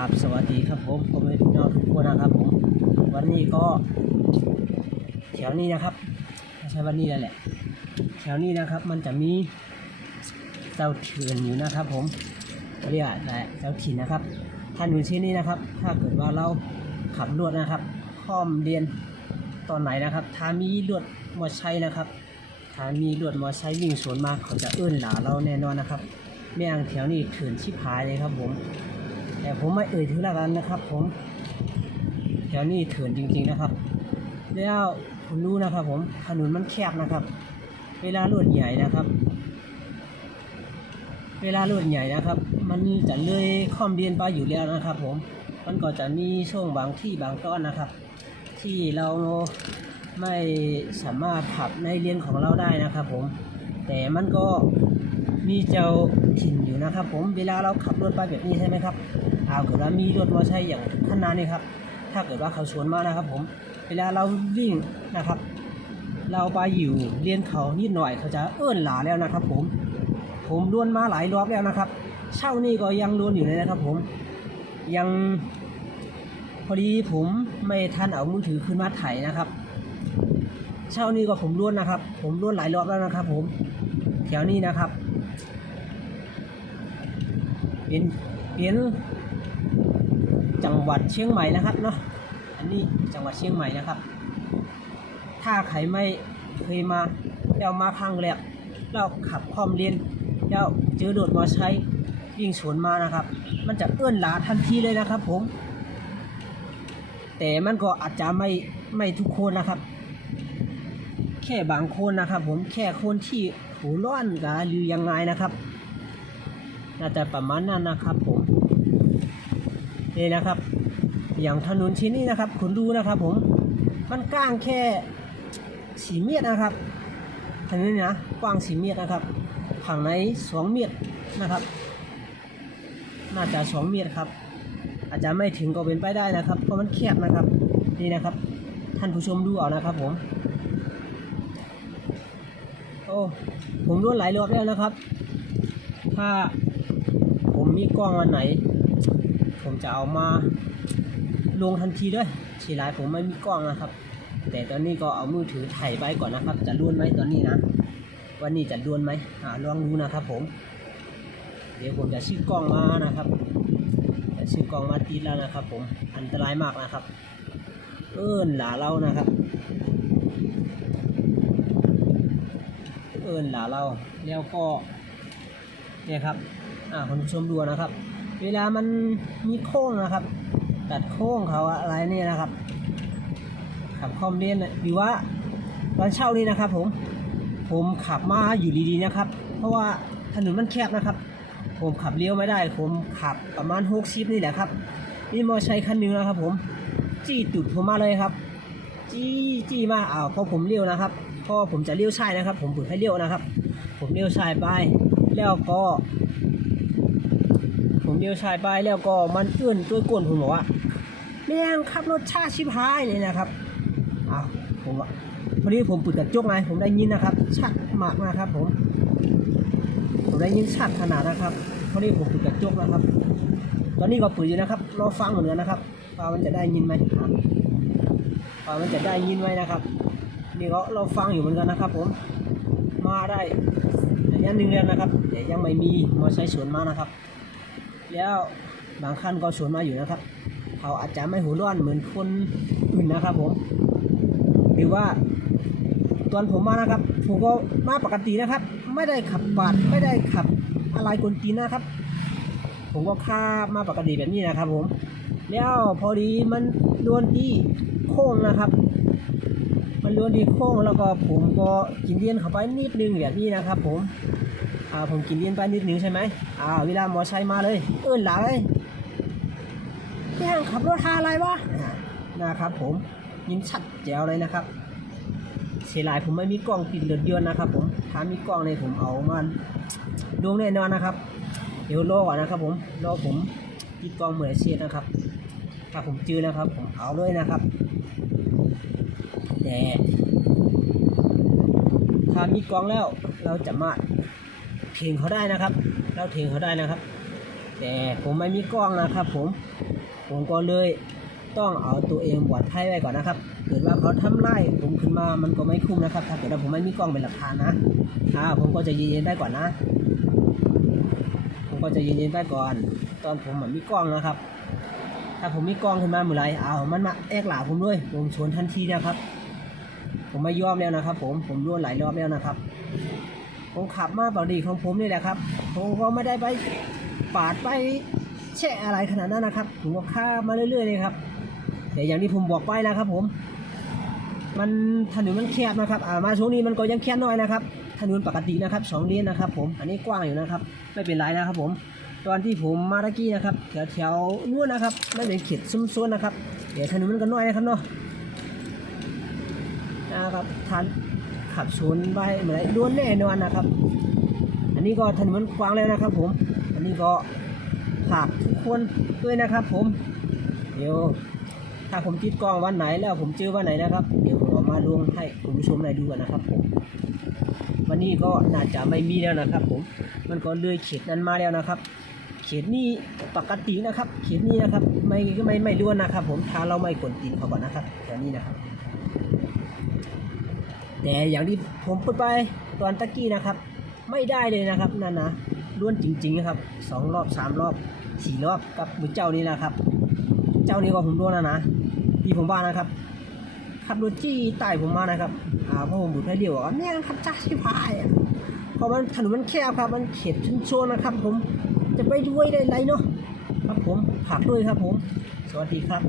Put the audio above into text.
ครับสวัสดีครับผมผมเป็นพี่น้องทุกคนนะครับผมวันนี้ก็แถวนี้นะครับไม่ใช่วันนี้แล้วแหละแถวนี้นะครับมันจะมีเจ้าเถื่อนอยู่นะครับผมเรียกอะไรเจ้าถิ่นนะครับท่านอยู่ที่นี่นะครับ ถ้าเกิดว่าเราขับรถนะครับข้อมเรียนตอนไหนนะครับถ้ามีรถมอเตอร์ไซค์นะครับถ้ามีรถมอเตอร์ไซค์วิ่งสวนมาเขาจะเอื้อนหลาเราแน่นอนนะครับแม่งแถวนี้เถื่อนชิบหายเลยครับผม แต่ผมไม่เอ่ยถึงละกันนะครับ ผมแถวนี้เถื่อนจริง ๆนะครับ แล้วผมรู้นะครับผมถนนมันแคบนะครับ เวลารถใหญ่นะครับ เวลารถใหญ่นะครับ มันจะเลื่อยข้อมเรียนไปอยู่แล้วนะครับ ผมมันก็จะมีช่วงบางที่บางตอนนะครับ ที่เราไม่สามารถขับในเลนของเราได้นะครับ ผม แต่มันก็ มีเจ้าถิ่นอยู่นะครับ ผมเวลาเราขับรถไปแบบนี้ใช่ไหมครับเอาเกิดว่ามีรถมอเตอร์ไซค์อย่างขนาดนี้ครับ ถ้าเกิดว่าเขาชวนมานะครับ ผม เวลาเราวิ่งนะครับ เราไปอยู่เลียนเขานิดหน่อยเขาจะเอื้อนหลาแล้วนะครับ ผม ผมล้วนมาหลายรอบแล้วนะครับ เช่านี่ก็ยังล้วนอยู่เลยนะครับ ผมยังพอดีผมไม่ทันเอามือถือขึ้นมาถ่ายนะครับ เช่านี่ก็ผมล้วนนะครับ ผมล้วนหลายรอบแล้วนะครับ ผมแถวนี้นะครับ เป็นเป็นจังหวัดเชียงใหม่นะครับเนาะอันนี้จังหวัดเชียงใหม่นะครับ ถ้าใครไม่เคยมาแล้วมาครั้งแรกเราขับคอมเรียนแล้วเจอโดดมอไซค์วิ่งสวนมานะครับ มันจะเอื้อนหลาทันทีเลยนะครับ ผม แต่มันก็อาจจะไม่ไม่ทุกคนนะครับ แค่บางคนนะครับ ผมแค่คนที่หูร้อนกาหรือยังไงนะครับ น่าจะประมาณนั้นนะครับผมนี่นะครับ อย่างถนนชิ้นนี้นะครับ คุณดูนะครับ ผมมันกว้างแค่สี่เมตรนะครับถนนนี้นะกว้างสี่เมตรนะครับฝั่งไหนสองเมตรนะครับ น่าจะสองเมตรครับ อาจจะไม่ถึงก็เป็นไปได้นะครับ เพราะมันแคบนะครับนี่นะครับ ท่านผู้ชมดูเอานะครับผมโอ้ผมรวนหลายรอบแล้วนะครับ ถ้า ผมมีกล้องอันไหน ผมจะเอามาลงทันทีด้วยสีหลายผมไม่มีกล้องนะครับ แต่ตอนนี้ก็เอามือถือถ่ายไปก่อนนะครับ จะล้วนไหมตอนนี้นะวันนี้จะล้วนไหมอ่าลองดูนะครับ ผม เดี๋ยวผมจะซื้อกล้องมานะครับจะซื้อกล้องมาติดแล้วนะครับ ผมอันตรายมากนะครับ เอิ้นหลาเรานะครับ เอิ้นหลาเราแล้วก็เนี่ยครับ อ่าคุณผู้ชมดูนะครับ เวลามันมีโค้งนะครับ ตัดโค้งเขาอะไรเนี่ยนะครับขับคอมเรียนหรือว่าตอนเช่านี่นะครับ ผม ผมขับมาอยู่ดีๆนะครับ เพราะว่าถนนมันแคบนะครับ ผมขับเลี้ยวไม่ได้ ผมขับประมาณหกสิบนี่แหละครับนี่มอเตอร์ไซค์คันหนึงนะครับ ผมจี้ตุดผมมาเลยครับ จี้จี้มาอ้าวพอผมเลี้ยวนะครับพอผมจะเลี้ยวซ้ายนะครับ ผมเปิดให้เลี้ยวนะครับ ผมเลี้ยวซ้ายไป แล้วก็ ผมเลี้ยวซ้ายไปแล้วก็มันเอื้อนตัวก้นผมบอกว่าแม่งขับรถชาชิบหายเลยนะครับอ้าวผมว่าพอดีผมปิดกระจกไงผมได้ยินนะครับชัดมากนะครับผมผมได้ยินชัดขนาดนะครับพอดีผมปิดกระจกนะครับ ตอนนี้ก็เปิดอยู่นะครับรอฟังเหมือนกันนะครับว่ามันจะได้ยินไหมว่ามันจะได้ยินไหมนะครับ นี่ก็เราฟังอยู่เหมือนกันนะครับ ผมมาได้ระยะหนึ่งแล้วนะครับแต่ยังไม่มีมอเร์ไซค์สวนมานะครับ แล้วบางคันก็สวนมาอยู่นะครับ เขาอาจจะไม่หูร้อนเหมือนคนอื่นนะครับผมหรือว่าตอนผมมานะครับ ผมก็มาปกตินะครับ ไม่ได้ขับปาดไม่ได้ขับอะไรกวนตีนนะครับ ผมก็ข้ามมาปกติแบบนี้นะครับ ผม แล้วพอดีมันโดนที่โค้งนะครับ มันโดนที่โค้งแล้วก็ผมก็กินเลียนเข้าไปนิดนึงแบบนี้นะครับ ผม อ่าผมกินเลี้ยนไปนิดนึงใช่ไหมอ่าเวลาหมอไซค์มาเลย เอื้นหลังเลยแย่ห้างขับรถทาอะไรวะนะครับผมยินชัดแจ๋วเลยนะครับเสียหลายผมไม่มีกล้องติดรถยนต์นะครับ ผมถ้ามีกล้องเลยผมเอามาดวงแน่นอนนะครับ เดี๋ยวรอก่อนนะครับ ผมรอผมติดกล้องเหมือนเชียนะครับ ถ้าผมเจอนะครับ ผมเอาเลยนะครับแต่ถ้ามีกล้องแล้วเราจะมา เพลงเขาได้นะครับ เราเพลงเขาได้นะครับ แต่ผมไม่มีกล้องนะครับผม ผมก็เลยต้องเอาตัวเองปลอดภัยไว้ก่อนนะครับ เกิดว่าเขาทำไล่ผมขึ้นมา มันก็ไม่คุ้มนะครับ ถ้าเกิดว่าผมไม่มีกล้องเป็นหลักฐานนะอ่าผมก็จะยืนยันได้ก่อนนะ ผมก็จะยืนยันได้ก่อน ตอนผมอะมีกล้องนะครับ ถ้าผมมีกล้องขึ้นมาเมื่อไรเอามันมาแอกหลาผมด้วย ผมชนทันทีนะครับ ผมไม่ยอมแล้วนะครับ ผม ผมร่วนหลายรอบแล้วนะครับ ผมขับมาปกติของผมนี่แหละครับ ผมก็ไม่ได้ไปปาดไปแช่อะไรขนาดนั้นนะครับ ผมก็ข้ามมาเรื่อยๆเลยครับแต่อย่างที่ผมบอกไปนะครับ ผม มันถนนมันแคบนะครับ อ่ามาช่วงนี้มันก็ยังแคบน้อยนะครับ ถนนปกตินะครับสองเลนนะครับ ผมอันนี้กว้างอยู่นะครับ ไม่เป็นไรนะครับ ผมตอนที่ผมมาตะกี้นะครับแถวแถวๆนู่นนะครับไม่เป็นเขตซุ้มโซนนะครับ เดี๋ยวถนนมันก็น้อยนะครับเนาะนะครับทัน ขับชนไปเหมือนโดนแน่นอนนะครับ อันนี้ก็ถนนมันกว้างแล้วนะครับ ผม อันนี้ก็ฝากทุกคนด้วยนะครับ ผม เดี๋ยวถ้าผมติดกล้องวันไหนแล้วผมเจอวันไหนนะครับ เดี๋ยวผมมาลงให้คุณผู้ชมได้ดูกันนะครับผมวันนี้ก็น่าจะไม่มีแล้วนะครับ ผม มันก็เลยเขตนั้นมาแล้วนะครับ เขตนี้ปกตินะครับ เขตนี้นะครับ ไม่ไม่ไม่ล้วนนะครับ ผมถ้าเราไม่กดตินเขาก่อนนะครับแถวนี้นะครับ แต่อย่างที่ผมพูดไปตอนตะกี้นะครับ ไม่ได้เลยนะครับนั่นนะล้วนจริงๆนะครับสองรอบสามรอบสี่รอบกับมือเจ้านี้นะครับ เจ้านี้ก็ผมล้วนแล้วนะที่ผมว่านะครับขับรถจี้ใต้ผมมานะครับอ่าเพราะผมดูดให้เดียวอะเนี่ยครับจ้าชิพายอะเพราะมันถนนมันแคบครับ มันเขตชุนโซนนะครับ ผมจะไปด้วยได้ไรเนาะครับผมฝากด้วยครับผม สวัสดีครับ